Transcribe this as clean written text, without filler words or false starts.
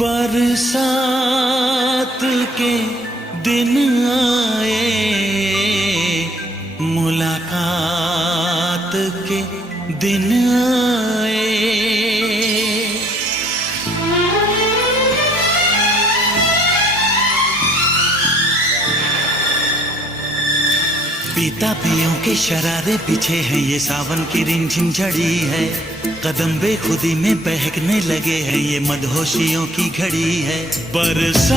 बरसात के दिन आए, मुलाकात के दिन आए। पीता पियों के शरारे पीछे हैं, ये सावन की रिमझिम झड़ी है। कदम बेखुदी में बहकने लगे हैं, ये मदहोशियों की घड़ी है। बरसा